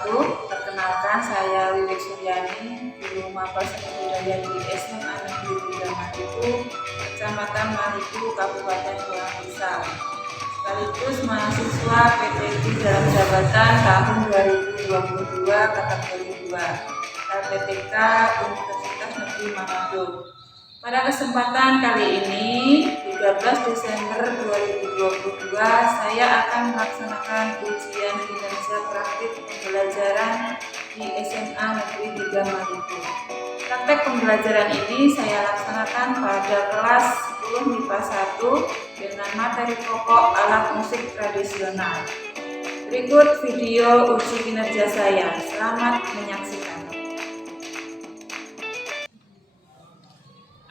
wabarakatuh. Perkenalkan, saya Wiwik Suryani, Guru Maba Seni Budaya di SMA Negeri 3 Madiku, Kecamatan Madiku, Kabupaten Pulang Pisau. Sekaligus mahasiswa PTG dalam jabatan tahun 2022 kategori 2 LPTK Universitas Negeri Manado. Pada kesempatan kali ini, 13 Desember 2022, saya akan melaksanakan ujian kinerja praktik pembelajaran di SMA Negeri 3 Madiku. Praktek pembelajaran ini saya laksanakan pada kelas 10 MIPA 1 dengan materi pokok alat musik tradisional. Berikut video uji kinerja saya. Selamat menyaksikan.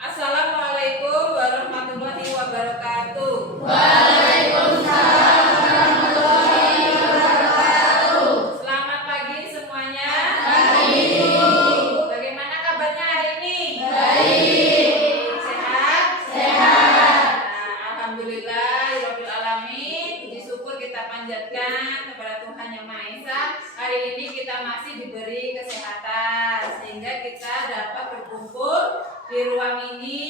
Assalamualaikum warahmatullahi wabarakatuh. Waalaikumsalam warahmatullahi wabarakatuh. Selamat pagi semuanya. Pagi. Bagaimana kabarnya hari ini? Baik. Sehat? Sehat. Alhamdulillah, Rabbil Alamin. Puji syukur kita panjatkan kepada Tuhan Yang Maha Esa. Hari ini kita masih diberi kesehatan sehingga kita dapat berkumpul di ruang ini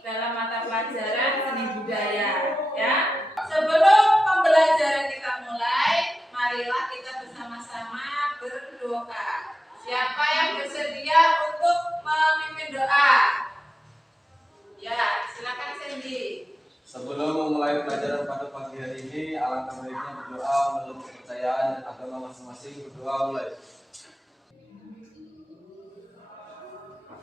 dalam mata pelajaran seni budaya, ya. Sebelum pembelajaran kita mulai, marilah kita bersama-sama berdoa. Siapa yang bersedia untuk memimpin doa? Ya, silakan Sandy. Sebelum memulai pelajaran pada pagi hari ini, alangkah baiknya berdoa menurut kepercayaan dan agama masing-masing. Berdoa mulai.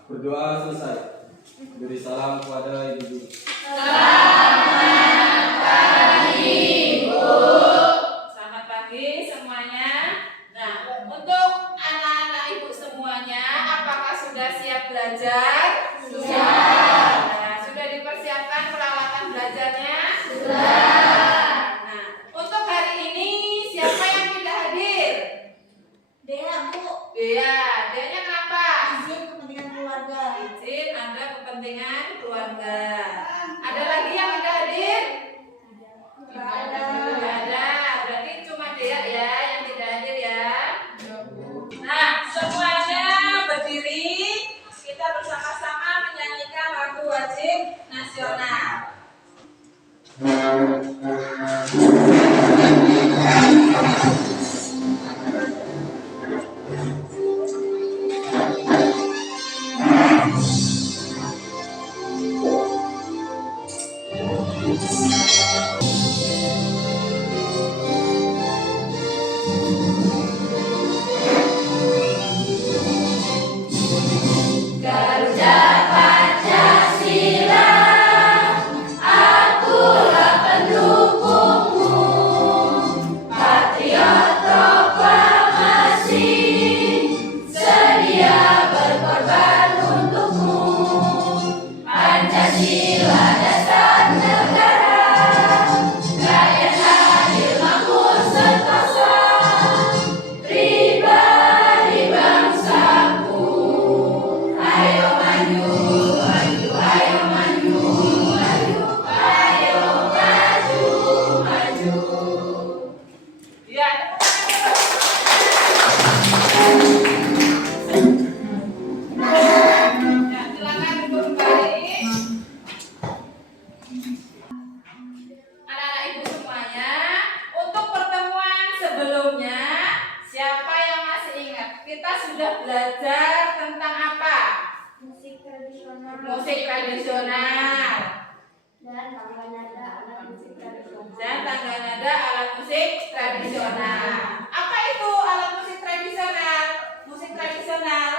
Berdoa selesai. Beri salam kepada ibu. Selamat pagi, Bu. Selamat pagi semuanya. Nah, untuk anak-anak ibu semuanya, apakah sudah siap belajar? Sudah. Nah, sudah dipersiapkan peralatan belajarnya? Sudah. Nah, untuk hari ini siapa yang tidak hadir? Dea, Bu. Dea-nya kenapa? Izin kepentingan keluarga. Izin ada kepentingan keluarga. Ada lagi yang tidak hadir? Tidak ada. Tidak ada. Berarti cuma Dea ya yang tidak hadir ya. Nah, semuanya berdiri. Kita bersama-sama menyanyikan lagu wajib nasional. Garuda Pancasila, akulah pendukungmu. Patriot proklamasi, sedia berkorban untukmu. Pancasila dasar negara, rakyat adil makmur sentosa, pribadi bangsaku. Ayo maju, maju, ayo maju, maju, ayo maju, maju. Ya, ya, silakan duduk kembali. Anak-anak ibu semuanya, untuk pertemuan sebelumnya, siapa yang masih ingat? Kita sudah belajar tentang apa? Musik tradisional Musik tradisional dan tangga nada alat musik tradisional. dan tangga nada alat musik tradisional. Apa itu alat musik tradisional? Musik tradisional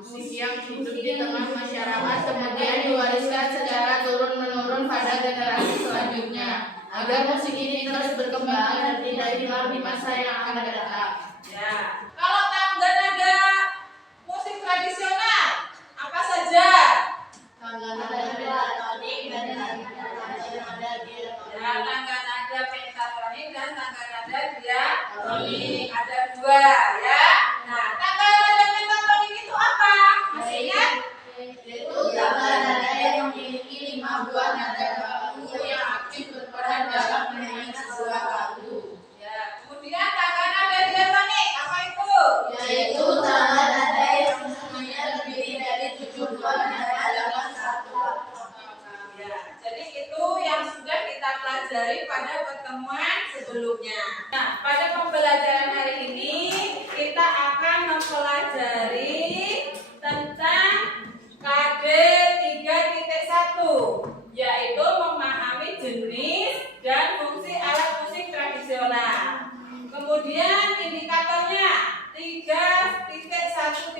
Musik yang hidup di tengah masyarakat kemudian diwariskan secara turun-menurun pada generasi selanjutnya agar musik ini terus berkembang dan tidak hilang di masa yang akan datang. ya. Kalau tangga nada musik tradisional apa saja? Tangga nada pentatonik dan tangga nada diatonik. Ya, tangga nada pentatonik dan tangga nada diatonik. Ada dua ya. Nah, tangga nada pentatonik itu apa? Masih ingat? Yaitu tangga nada yang memiliki 5 buah nada baku yang aktif berperan dalam menyanyi sebuah lagu. Ya, kemudian tangga nada yaitu taman nada yang semuanya terdiri dari 7 buah menara dalam satu. Ya, jadi itu yang sudah kita pelajari pada pertemuan sebelumnya. Nah, pada pembelajaran hari ini kita akan mempelajari tentang KD 3.1, yaitu memahami jenis dan fungsi alat musik tradisional. Kemudian indikatornya 3.1.1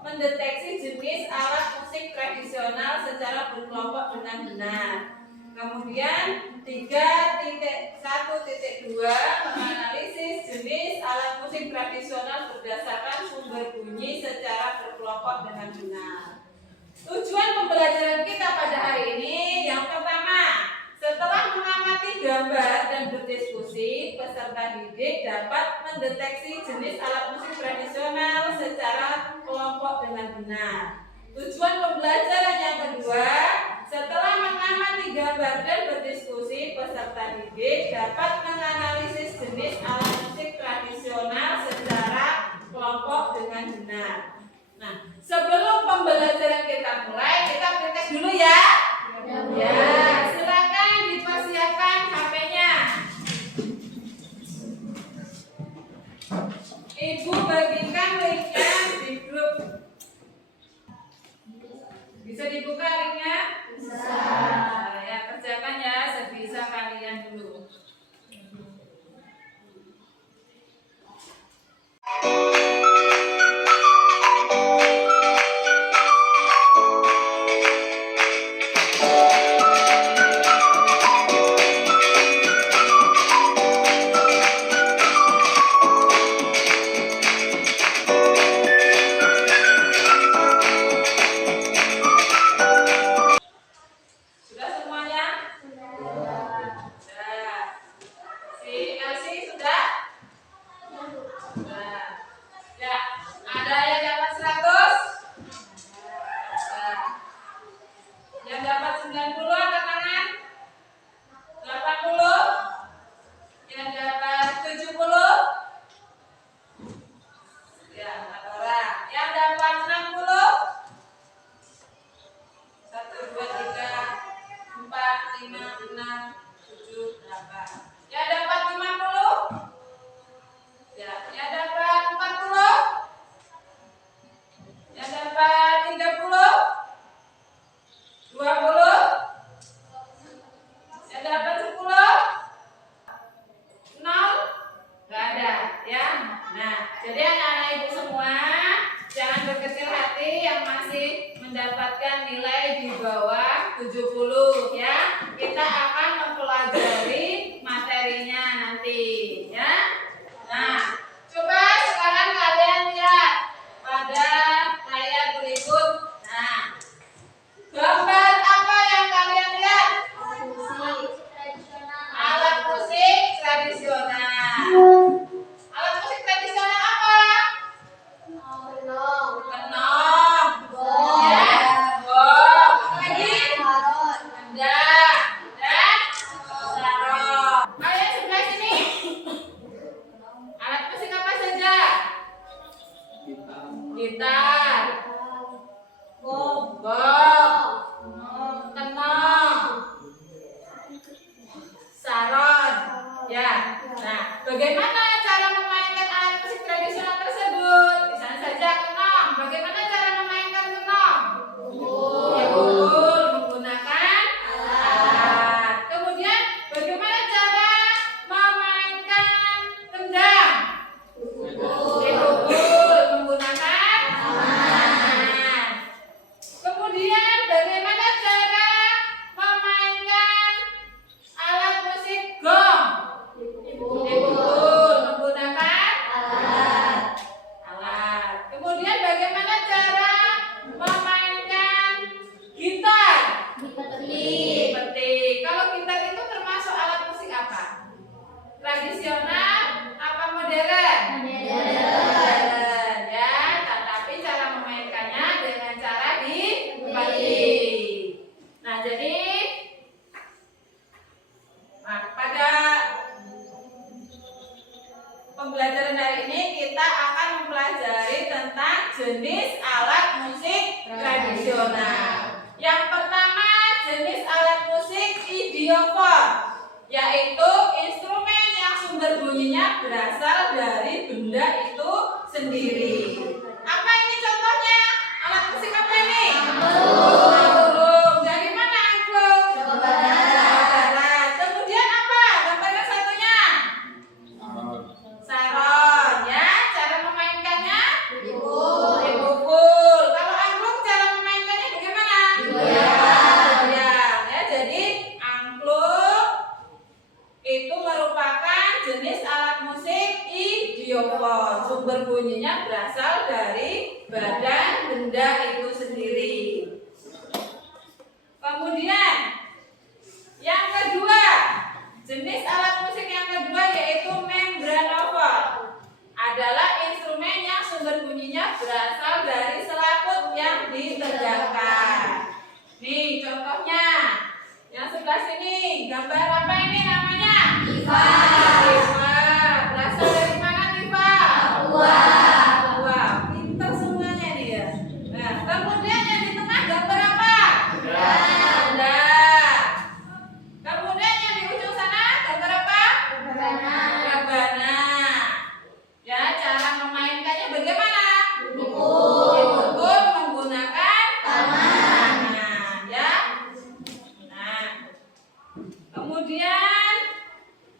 mendeteksi jenis alat musik tradisional secara berkelompok dengan benar. Kemudian 3.1.2 menganalisis jenis alat musik tradisional berdasarkan sumber bunyi secara berkelompok dengan benar. Tujuan pembelajaran kita pada hari ini yang pertama, setelah mengamati gambar dan berdiskusi, peserta didik dapat mendeteksi jenis alat musik tradisional secara kelompok dengan benar. Tujuan pembelajaran yang kedua, setelah mengamati gambar dan berdiskusi, peserta didik dapat menganalisis jenis alat musik tradisional secara kelompok dengan benar. Nah, sebelum pembelajaran kita mulai, kita praktek dulu ya. Ya, silakan dipersiapkan HP-nya. Ibu bagikan linknya di grup. Bisa dibuka linknya? Bisa. Nah, ya, kerjakan ya sebisa kalian dulu. Sudah semuanya? Sudah. Si Elsie sudah? Sudah. Ya, ada yang dapat 100? Sudah. Yang dapat 90 angkat tangan? 80? Yang dapat 70? Ya, 4 orang. Yang dapat 60? 1, 2, 3, 4, 5, 6, 7, 8. Yang dapat 50? Ya, yang dapat 40? Yang dapat 30? 20? Yang dapat 10? 0? Gak ada, ya. Nah, jadi anak-anak ibu semua jangan berkecil hati yang masih mendapatkan nilai di bawah 70 ya. Kita akan mempelajari materinya nanti ya. Nah, coba sekarang kalian lihat pada layar berikut. Nah, gambar apa yang kalian lihat? Alat musik tradisional. Alat musik tradisional apa? Kenong. Ya, gong. Lagi? Kendang. Dan sarong. Ayo sebelah sini. Alat musik apa saja? Gitar. Gong. Kenong. Saron. Ya. Nah, bagaimana cara memainkan alat musik tradisional tersebut? Misalnya saja kenong. Bagaimana cara memainkan kenong? Ya, pukul menggunakan alat. Kemudian bagaimana cara memainkan kendang? Dipukul menggunakan alat. jenis alat musik tradisional. Yang pertama jenis alat musik idiofon, yaitu instrumen yang sumber bunyinya berasal dari benda itu sendiri. Apa ini contohnya? Alat musik apa ini? Angklung. Dari mana angklung? Jawa Barat. Kemudian apa? Gambar yang satunya? Saron. Ya, cara memainkannya? Dipukul. Kalau angklung cara memainkannya bagaimana? Goyang. Ya, jadi angklung itu merupakan jenis alat musik idiofon. Sumber bunyinya berasal dari badan benda itu sendiri. Kemudian yang kedua, jenis alat musik yang kedua yaitu membranofon. Adalah instrumen yang sumber bunyinya berasal dari selaput yang ditegakkan. Nih contohnya, yang sebelah sini gambar apa ini namanya? Tifa. Berasal dari mana Tifa? Papua. Pintar semuanya nih ya. Nah, kemudian yang di tengah gambar apa? Benda. Kemudian yang di ujung sana gambar apa? Rebana. Ya, cara memainkannya bagaimana? Dipukul menggunakan tangan. Ya. Nah, kemudian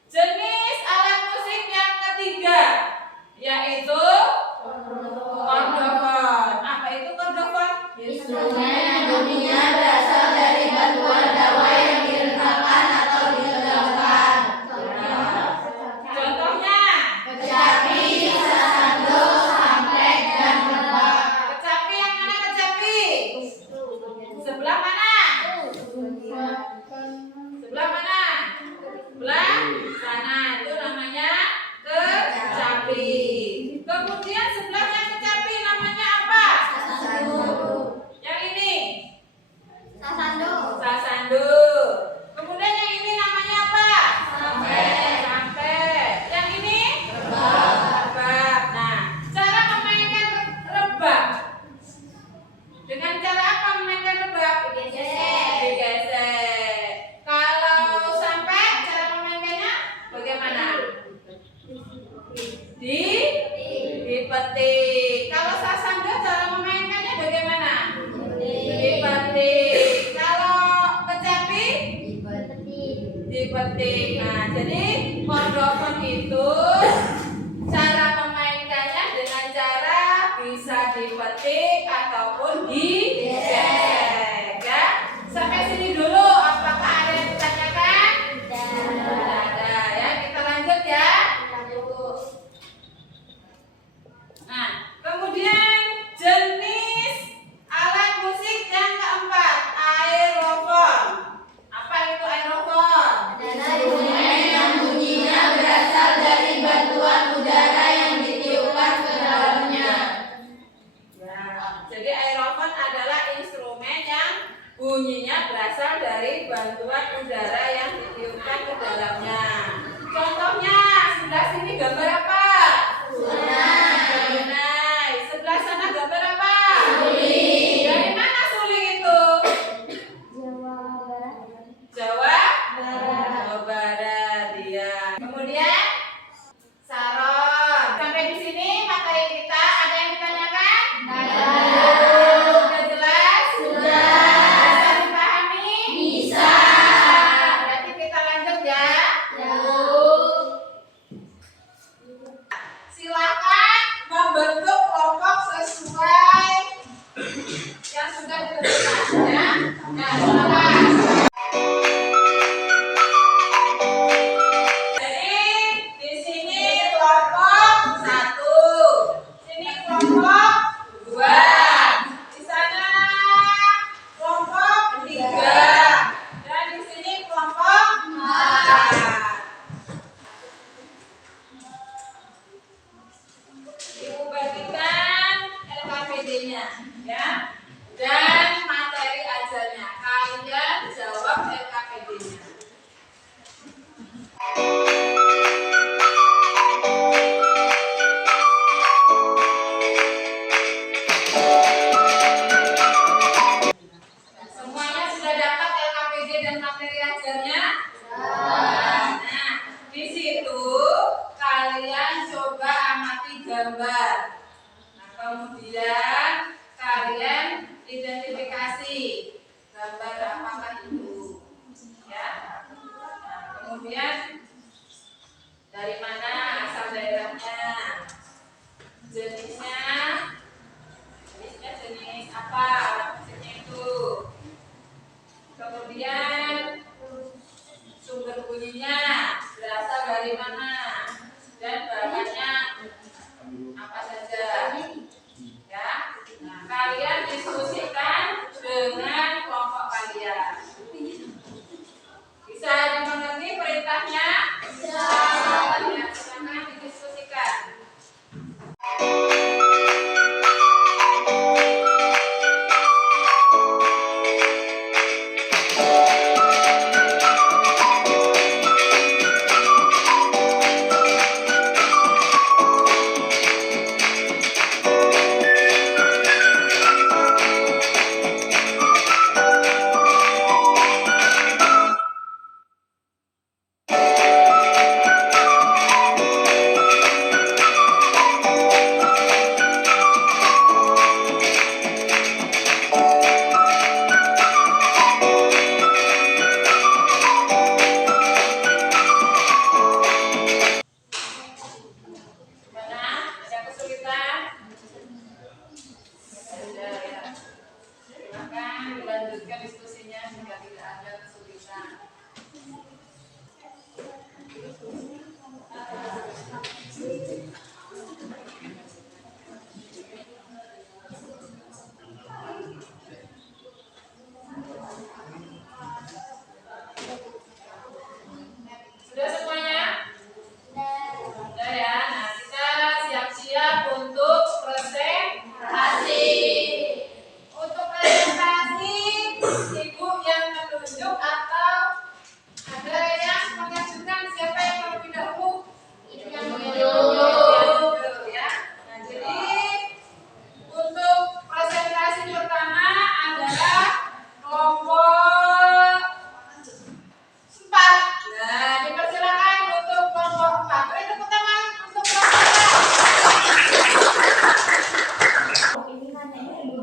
jenis alat musik yang ketiga yaitu kordofon. Apa itu kordofon? Instrumen yang bunyinya berasal dari bantuan dawa yang diretakkan atau ditegakkan. Contohnya, Kecapi, sasando, samplek, dan rebak. kecapi yang mana kecapi? Sebelah mana? Sebelah mana? Sebelah sana. Itu namanya kecapi. Kemudian sebelahnya kecapi namanya apa? Yang ini? Sasando. Kemudian yang ini namanya apa? Sampai. Yang ini? Rebab. Nah, cara memainkan rebab. Dengan cara apa memainkan rebab? Digesek. Kalau sampai cara memainkannya bagaimana? Dipetik. Kalau sasando cara memainkannya bagaimana? Dipetik. Kalau kecapi? Dipetik. Nah, jadi kordofon itu cara memainkannya dengan cara bisa dipetik ataupun digesek. Ya, sampai sini dulu. Apakah ada yang ditanyakan? Tidak ada. Ya, kita lanjut ya. Nah, kemudian jenis alat musik yang keempat, aerofon. Apa itu aerofon? Instrumen yang bunyinya berasal dari bantuan udara yang ditiupkan ke dalamnya. Ya, jadi aerofon adalah instrumen yang bunyinya berasal dari bantuan udara yang ditiupkan ke dalamnya. Contohnya, sebelah sini gambar apa? Sunai. Sebelah sana gambar apa? Suling. Dari mana suling itu? Jawa Barat. Iya. Kemudian saron. Sampai di sini materi kita ada yang ditanyakan? Sudah jelas? Bisa dipahami? Bisa. Berarti kita lanjut ya. Silakan membentuk kelompok sesuai yang sudah ditentukan ya. Nah, silakan. Jadi di sini kelompok 1, sini kelompok 2, di sana kelompok 3, dan di sini kelompok 4. Ibu bagikan LKPD-nya ya, dan materi ajarnya. Kalian jawab LKPD-nya. Kemudian kalian identifikasi gambar apakah itu, ya. Nah, kemudian dari mana asal daerahnya, jenisnya jenis apa alat musiknya itu, kemudian sumber bunyinya berasal dari mana dan bahannya apa saja, ya. Nah, kalian diskusikan dengan kelompok kalian. Bisa dimengerti perintahnya? Bisa. Ya, silakan didiskusikan. Sudah semuanya? Sudah ya. Nah, kita siap-siap untuk presentasi. Untuk presentasi, ibu yang menunjuk atau ada yang mengajukan, siapa yang terlebih dahulu? Yang menunjuk, ya. Nah, jadi untuk presentasi pertama adalah kelompok 4. Nah, dipersilakan untuk kelompok 4. Beri tepuk tangan untuk kelompok 4.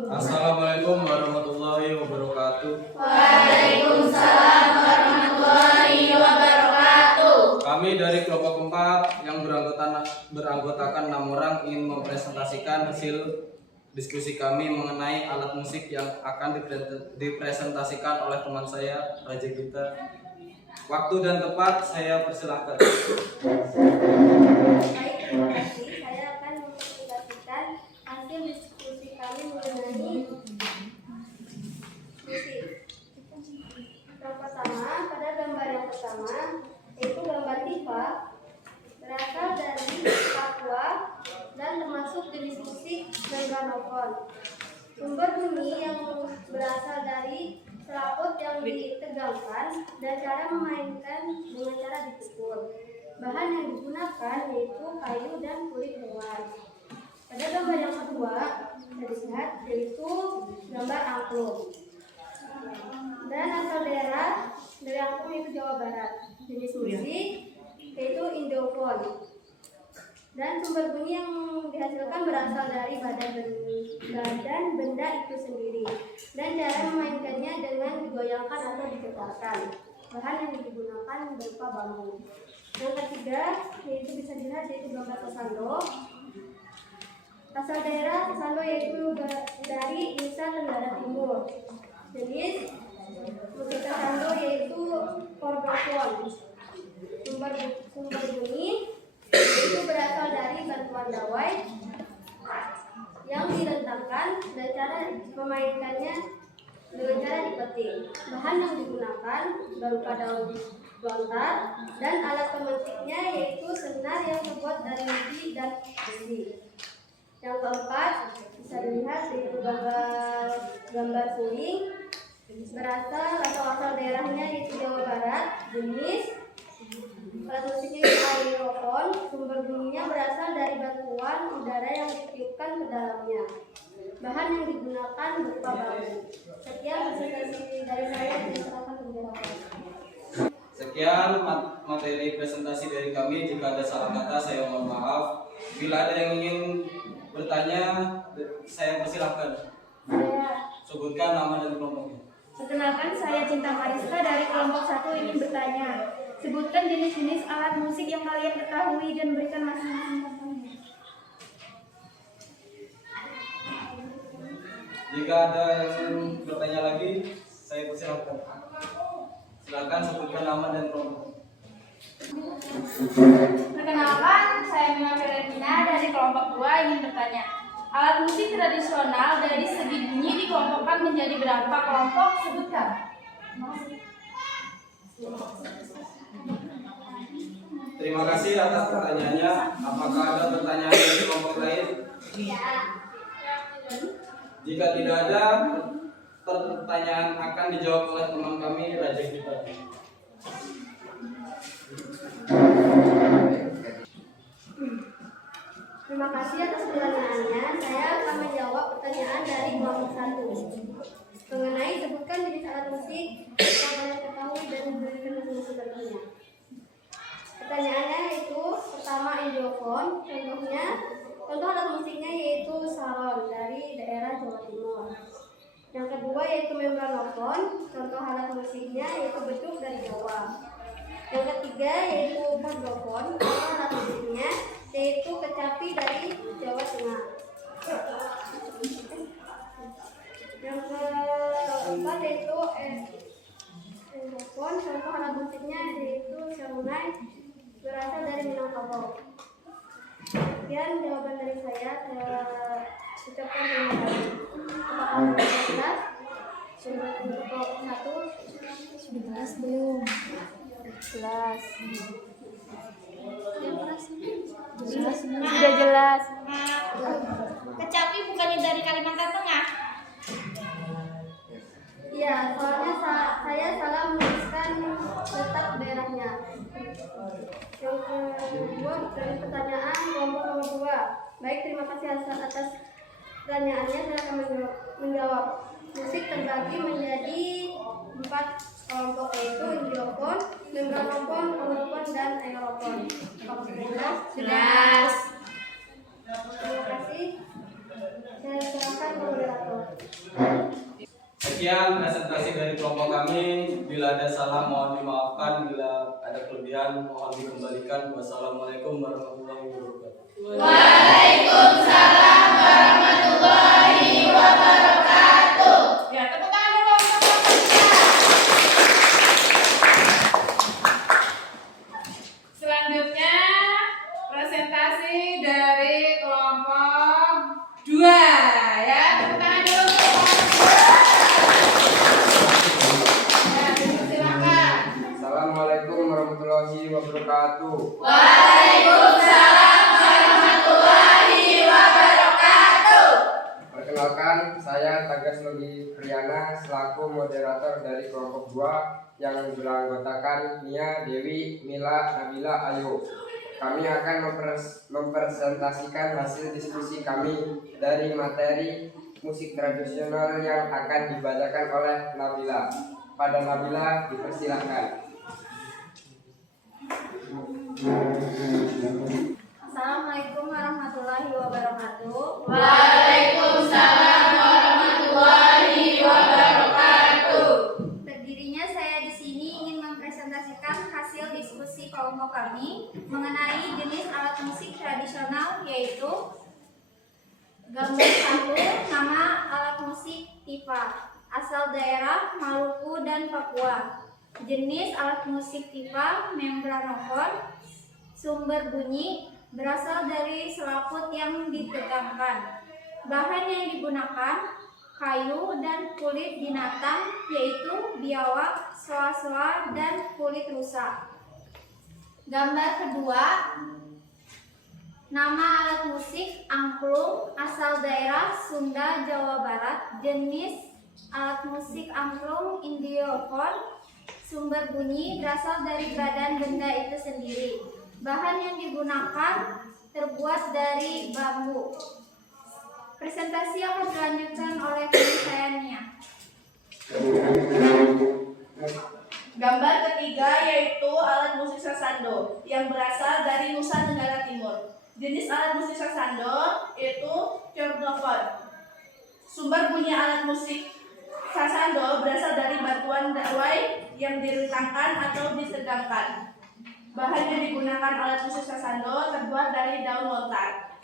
Assalamualaikum warahmatullahi wabarakatuh. Waalaikumsalam warahmatullahi wabarakatuh. Kami dari kelompok 4 yang beranggotakan 6 orang ingin mempresentasikan hasil diskusi kami mengenai alat musik yang akan dipresentasikan oleh teman saya, Raja Gita. Waktu dan tempat saya persilahkan. Baik, terima kasih. Saya akan mempresentasikan hasil diskusi kami mengenai musik. Yang pertama, pada gambar yang pertama, yaitu gambar diva, berasal dari Papua dan termasuk jenis musik gramofon. Sumber bunyi yang berasal dari selaput yang ditegangkan dan cara memainkan dengan cara dipukul. Bahan yang digunakan yaitu kayu dan kulit hewan. Pada gambar yang kedua terlihat yaitu gambar angklung. Dan asal daerah dari angklung yaitu Jawa Barat. Jenis musik yaitu Indofon. Dan sumber bunyi yang dihasilkan berasal dari badan benda itu sendiri. Dan cara memainkannya dengan digoyangkan atau digetarkan. Bahan yang digunakan berupa bambu. Yang ketiga yaitu bisa dilihat yaitu gambar Tosando. Asal daerah Tosando yaitu dari Nusa Tenggara Timur. Jenis musik Tosando yaitu kordofon. Sumber bunyi yaitu berasal dari bantuan dawai yang direntangkan dan cara memainkannya dengan cara dipetik. Bahan yang digunakan berupa daun lontar dan alat pemetiknya yaitu senar yang terbuat dari ubi dan besi. Yang keempat bisa dilihat yaitu gambar suling berasal atau asal daerahnya yaitu Jawa Barat. Jenis alat musiknya yaitu aerofon. Sumber bunyinya berasal dari bantuan udara yang ditiupkan ke dalamnya. Bahan yang digunakan berupa bambu. Sekian presentasi dari saya, diserahkan kepada Sekian materi presentasi dari kami. Jika ada salah kata saya mohon maaf. Bila ada yang ingin bertanya, saya persilahkan. Sebutkan nama dan kelompoknya. Perkenalkan, saya Cinta Mariska dari kelompok 1 ingin bertanya. Sebutkan jenis-jenis alat musik yang kalian ketahui dan berikan masing-masing contohnya. Jika ada yang bertanya lagi, saya persilahkan. Silakan sebutkan nama dan kelompok. Perkenalkan, saya Mila Ferentina dari kelompok 2 ingin bertanya. Alat musik tradisional dari segi bunyi dikelompokkan menjadi berapa kelompok? Sebutkan. Terima kasih atas pertanyaannya. Apakah ada pertanyaan dari kelompok lain? Jika tidak ada, pertanyaan akan dijawab oleh teman kami, Raja kita. Terima kasih atas pertanyaannya. Saya akan menjawab pertanyaan dari kelompok 1 mengenai sebutkan jenis alat musik yang kalian ketahui dan berikan masing-masing contohnya. Pertanyaannya yaitu pertama endiofon, contoh alat musiknya yaitu salon dari daerah Jawa Timur. Yang kedua yaitu membranofon, contoh alat musiknya yaitu beduk dari Jawa. Yang ketiga yaitu kordofon, contoh alat musiknya yaitu kecapi dari Jawa Tengah. Yang keempat yaitu endofon, contoh alat musiknya yaitu serunai berasal dari Minangkabau. Sekian jawaban dari saya ucapkan terima kasih. Apakah sudah jelas? Sudah untuk kelompok 1 sudah jelas belum? Jelas. Sudah jelas. Kecapi bukannya dari Kalimantan Tengah? Iya, soalnya saya salah menuliskan letak daerahnya. Yang kedua dari pertanyaan kelompok nomor 2. Baik, terima kasih atas pertanyaannya. Saya akan menjawab. Musik terbagi menjadi 4 kelompok, yaitu endiofon, membranofon, kordofon, dan aerofon. Apakah sudah jelas? Jelas. Terima kasih. Saya serahkan ke moderator. Sekian presentasi dari kelompok kami. Bila ada salah mohon dimaafkan, bila ada kelebihan mohon dikembalikan. Wassalamualaikum warahmatullahi wabarakatuh. Waalaikumsalam warahmatullahi wabarakatuh. Ya, tepuk tangan dulu untuk kelompok 3. Selanjutnya presentasi dari kelompok 2 ya. Tepuk tangan dulu untuk kelompok 2. Ya, silakan. Assalamualaikum warahmatullahi wabarakatuh. Waalaikumsalam warahmatullahi wabarakatuh. Perkenalkan, saya Tagas Logi Priana selaku moderator dari kelompok 2 yang beranggotakan Nia, Dewi, Mila, Nabila, Ayu. Kami akan mempresentasikan hasil diskusi kami dari materi musik tradisional yang akan dibacakan oleh Nabila. Pada Nabila dipersilahkan. Assalamualaikum warahmatullahi wabarakatuh. Waalaikumsalam warahmatullahi wabarakatuh. Berdirinya saya di sini ingin mempresentasikan hasil diskusi kelompok kami mengenai jenis alat musik tradisional, yaitu gambar 1, nama alat musik tipa, asal daerah Maluku dan Papua. Jenis alat musik tipa membranofon, sumber bunyi berasal dari selaput yang ditegangkan. Bahan yang digunakan kayu dan kulit binatang, yaitu biawak, soa-soa, dan kulit rusa. Gambar kedua, nama alat musik angklung, asal daerah Sunda, Jawa Barat. Jenis alat musik angklung endiofon, sumber bunyi berasal dari badan benda itu sendiri. Bahan yang digunakan terbuat dari bambu. Presentasi akan dilanjutkan oleh saya Nia. Gambar ketiga yaitu alat musik sasando yang berasal dari Nusa Tenggara Timur. Jenis alat musik sasando yaitu chordofon. Sumber bunyi alat musik sasando berasal dari batuan dawai yang direntangkan atau ditegangkan. Bahan yang digunakan alat musik sasando terbuat dari daun lontar.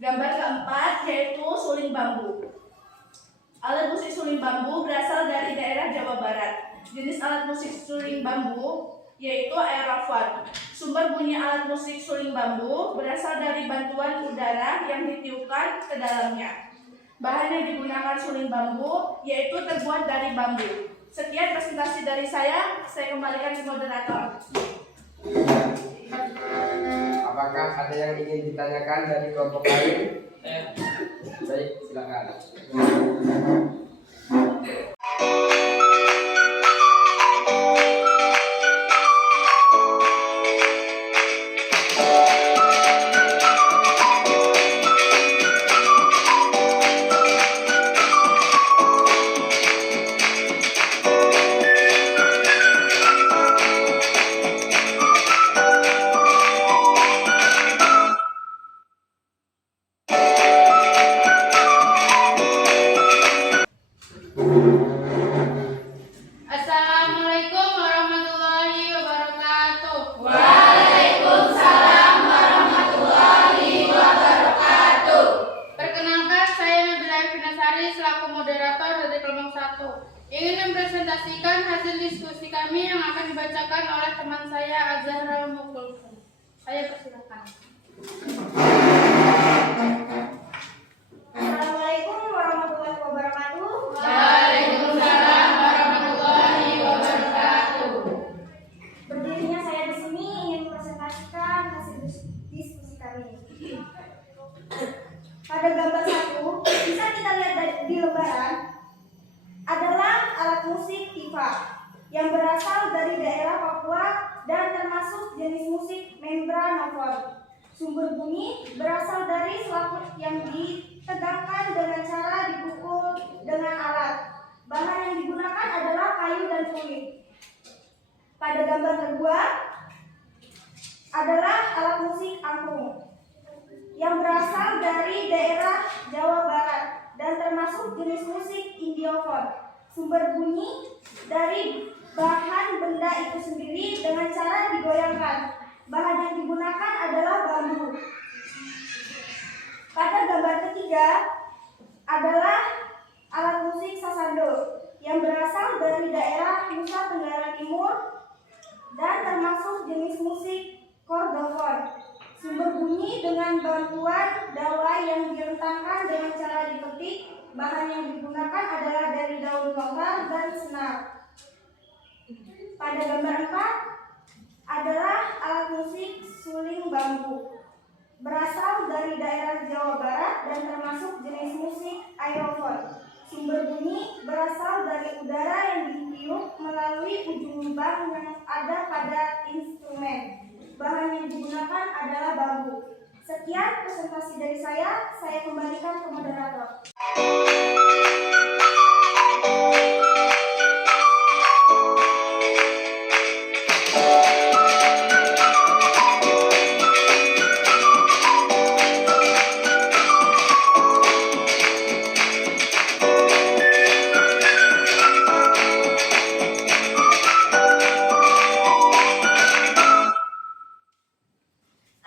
Gambar keempat yaitu suling bambu. Alat musik suling bambu berasal dari daerah Jawa Barat. Jenis alat musik suling bambu yaitu aerofon. Sumber bunyi alat musik suling bambu berasal dari bantuan udara yang ditiupkan ke dalamnya. Bahan yang digunakan suling bambu yaitu terbuat dari bambu. Sekian presentasi dari saya kembalikan ke moderator. Apakah ada yang ingin ditanyakan dari kelompok lain? Baik, silakan. Assalamualaikum warahmatullahi wabarakatuh. Waalaikumsalam warahmatullahi wabarakatuh. Perkenalkan, saya Nabila Finasari selaku moderator dari kelompok 1. Ingin mempresentasikan hasil diskusi kami yang akan dibacakan oleh teman saya Azhara Mukul. Saya persilakan. Assalamualaikum warahmatullahi wabarakatuh. Waalaikumsalam warahmatullahi wabarakatuh. Berdirinya saya di sini ingin mempresentasikan hasil diskusi kami. Pada gambar 1 bisa kita lihat di lembaran adalah alat musik tifa yang berasal dari daerah Papua dan termasuk jenis musik membranofon. Sumber bunyi berasal dari selaput yang ditegangkan dengan cara dipukul dengan alat. Bahan yang digunakan adalah kayu dan kulit. Pada gambar kedua adalah alat musik angklung yang berasal dari daerah Jawa Barat dan termasuk jenis musik indiofon. Sumber bunyi dari bahan benda itu sendiri dengan cara digoyangkan. Bahan yang digunakan adalah bambu. Pada gambar ketiga adalah alat musik sasando yang berasal dari daerah Nusa Tenggara Timur dan termasuk jenis musik chordofon. Sumber bunyi dengan bantuan dawai yang direntangkan dengan cara dipetik. Bahan yang digunakan adalah dari daun lontar dan senar. Pada gambar 4 adalah alat musik suling bambu berasal dari daerah Jawa Barat dan termasuk jenis musik aerofon. Sumber bunyi berasal dari udara yang ditiup melalui ujung lubang yang ada pada instrumen. Bahan yang digunakan adalah bambu. Sekian presentasi dari saya kembalikan ke moderator.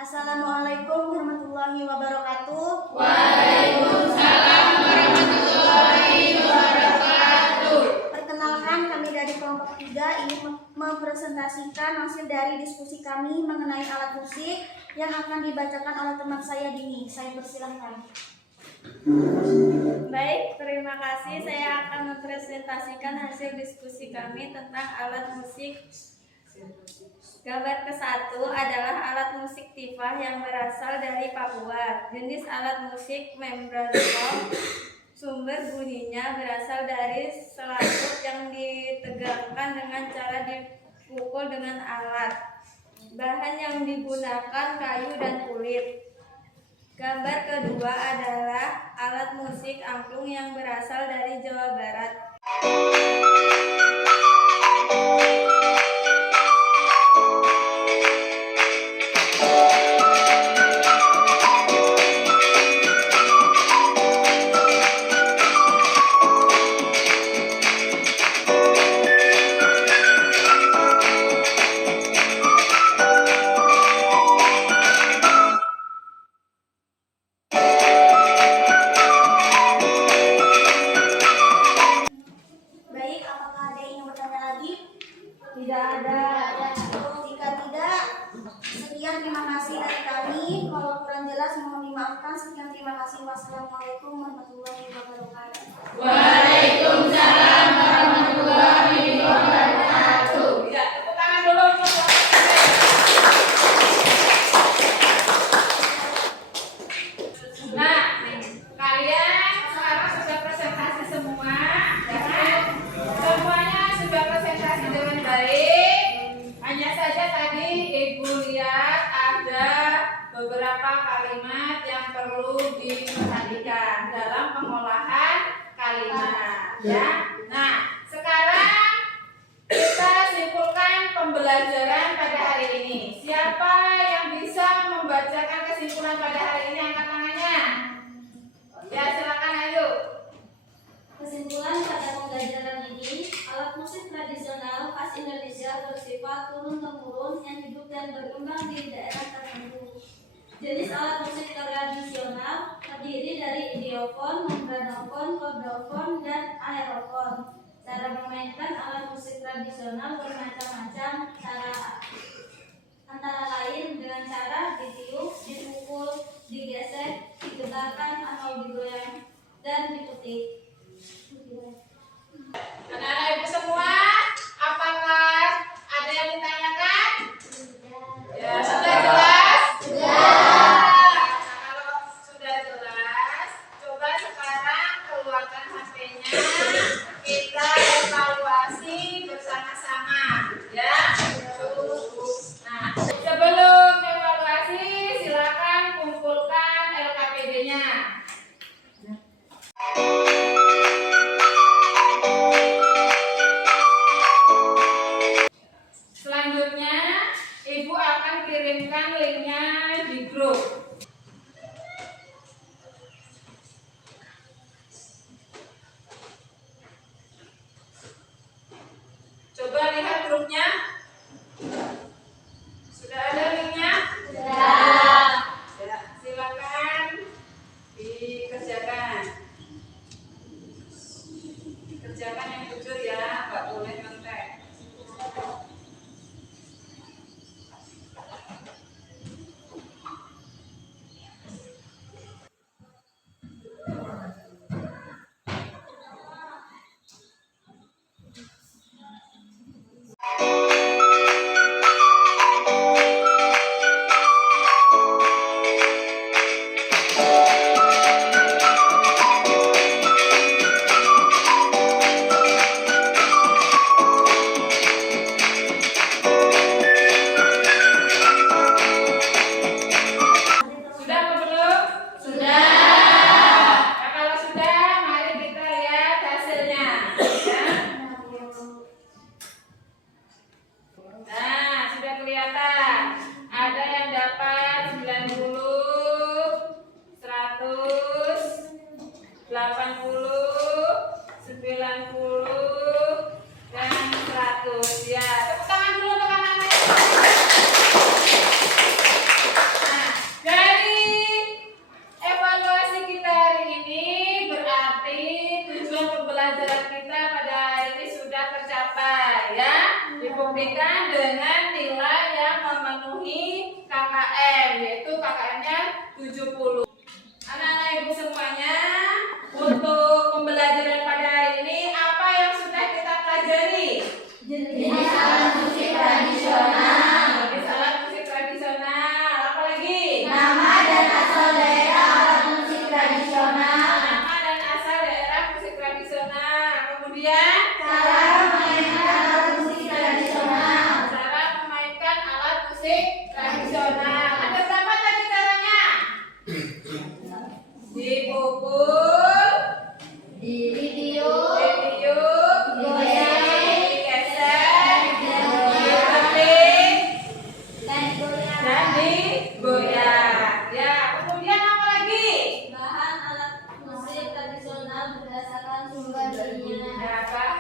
Assalamualaikum warahmatullahi wabarakatuh. Waalaikumsalam warahmatullahi wabarakatuh. Perkenalkan, kami dari kelompok 3 ingin mempresentasikan hasil dari diskusi kami mengenai alat musik yang akan dibacakan oleh teman saya Dini. Saya persilahkan. Baik, terima kasih. Saya akan mempresentasikan hasil diskusi kami tentang alat musik. Gambar ke-1 adalah alat musik tifa yang berasal dari Papua. Jenis alat musik membranofon. Sumber bunyinya berasal dari selaput yang ditegangkan dengan cara dipukul dengan alat. Bahan yang digunakan kayu dan kulit. Gambar kedua adalah alat musik angklung yang berasal dari Jawa Barat. Wassalamualaikum warahmatullahi wabarakatuh. Waalaikumsalam warahmatullahi wabarakatuh. Ya, tepuk tangan dulu untuk Nah, kalian sekarang sudah presentasi semua, ya kan? Semuanya sudah presentasi dengan baik. Hanya saja tadi Ibu lihat ada beberapa kalimat yang perlu diperhatikan dalam pengolahan kalimat, ya. Nah, sekarang kita simpulkan pembelajaran pada hari ini. Siapa yang bisa membacakan kesimpulan pada hari ini? Angkat tangannya. Ya, silakan, ayo. Kesimpulan pada pembelajaran ini, alat musik tradisional khas Indonesia bersifat turun-temurun yang hidup dan berkembang di daerah tertentu. Jenis alat musik tradisional terdiri dari idiofon, membranofon, kordofon, dan aerofon. Cara memainkan alat musik tradisional bermacam-macam cara, antara lain dengan cara ditiup, dipukul, digesek, digetarkan atau digoyang, dan dipetik. Anak-anak ibu semua, apakah ada yang ditanyakan? Ya, sudah jelas? Sudah. Kalau sudah jelas, coba sekarang keluarkan HP-nya. Kita evaluasi bersama-sama, ya. Nah, sebelum evaluasi, silakan kumpulkan LKPD-nya. Selanjutnya, Ibu akan kirimkan linknya di grup. Coba lihat grupnya. Sudah ada linknya? Sudah. Ya, silakan dikerjakan. Kerjakan yang jujur ya, nggak boleh nyontek. Sudah apa belum? Sudah. Nah, kalau sudah, mari kita lihat hasilnya. Ya. Nah, sudah kelihatan. Ada yang dapat 90, 100, 80, 90, dan 100. Ya, tepuk tangan dulu untuk anak-anak. Nah, dari evaluasi kita hari ini berarti tujuan pembelajaran kita pada hari ini sudah tercapai, ya. Dibuktikan dengan nilai yang memenuhi KKM, yaitu KKM-nya 70. Anak-anak ibu semuanya, untuk pembelajaran pada hari ini apa yang sudah kita pelajari? Jenis alat musik tradisional, Jenis alat musik tradisional. Apa lagi? nama dan asal daerah alat musik tradisional, Nama dan asal daerah musik tradisional. Kemudian cara memainkan alat musik tradisional, cara memainkan alat musik tradisional. Ada berapa tadi caranya? Dipukul, ditiup, ditiup, digoyang, digesek, dipetik, dan digoyang. dan digoyang. Ya, kemudian apa lagi? Bahan alat musik tradisional berdasarkan sumber darinya. Nah, bahan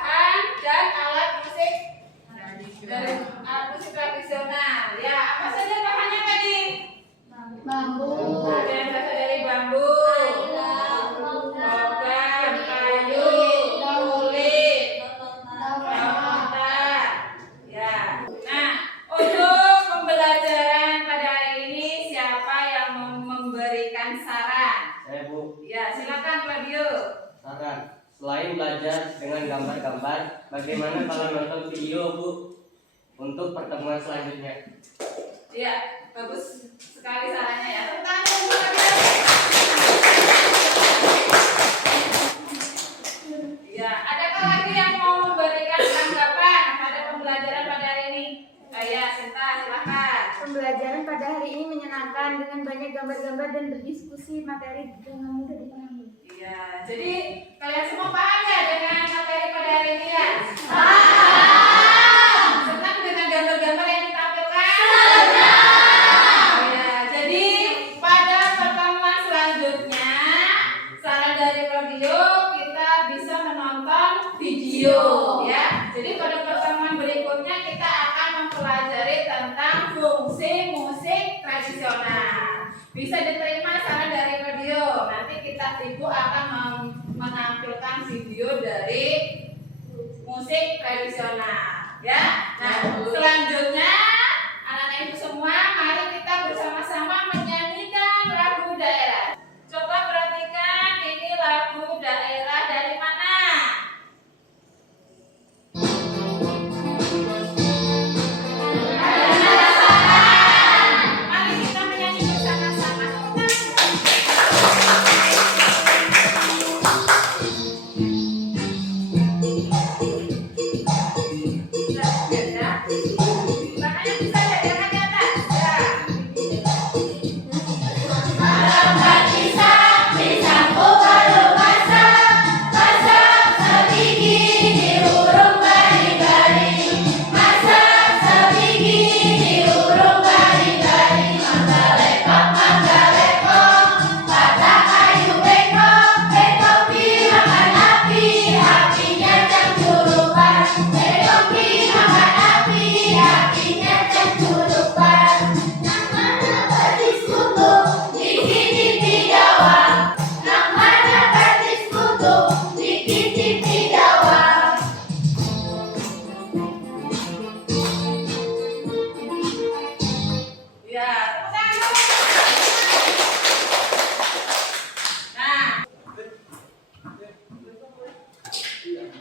Silakan Claudio. Saran, selain belajar dengan gambar-gambar, bagaimana kalau nonton video, Bu, untuk pertemuan selanjutnya? Iya, bagus sekali sarannya ya. Tepuk tangan untuk Claudio. Ya, adakah lagi yang mau memberikan tanggapan pada pembelajaran pada hari ini? Saya Sinta, silakan. Pembelajaran pada hari ini menyenangkan dengan banyak gambar-gambar dan berdiskusi materi dengan mudah dipahami. Iya, jadi kalian semua paham ya dengan materi pada hari ini ya? Senang dengan gambar-gambar yang ditampilkan? Ya, jadi pada pertemuan selanjutnya, saran dari Claudio kita bisa menonton video, ya. Jadi pada pertemuan berikutnya kita akan mempelajari tentang fungsi musik tradisional. Bisa diterima saran dari Claudio. Nanti Ibu akan menampilkan video dari musik tradisional, ya. Nah, selanjutnya anak-anak ibu semua, mari kita bersama-sama menyanyikan lagu daerah. Coba perhatikan, ini lagu daerah dari mana? Mari kita menyanyi bersama-sama.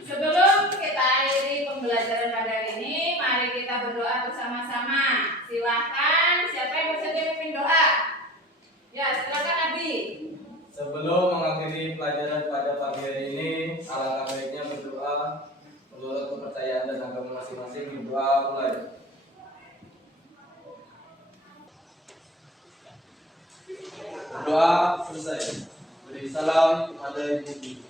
Sebelum kita akhiri pembelajaran pada hari ini, mari kita berdoa bersama-sama. Silahkan, siapa yang bersedia memimpin doa? Ya, silakan Abi. Sebelum mengakhiri pelajaran pada pagi hari ini, alangkah baiknya berdoa menurut kepercayaan dan agama masing-masing. Doa mulai. Doa selesai. Beri salam kepada ibu.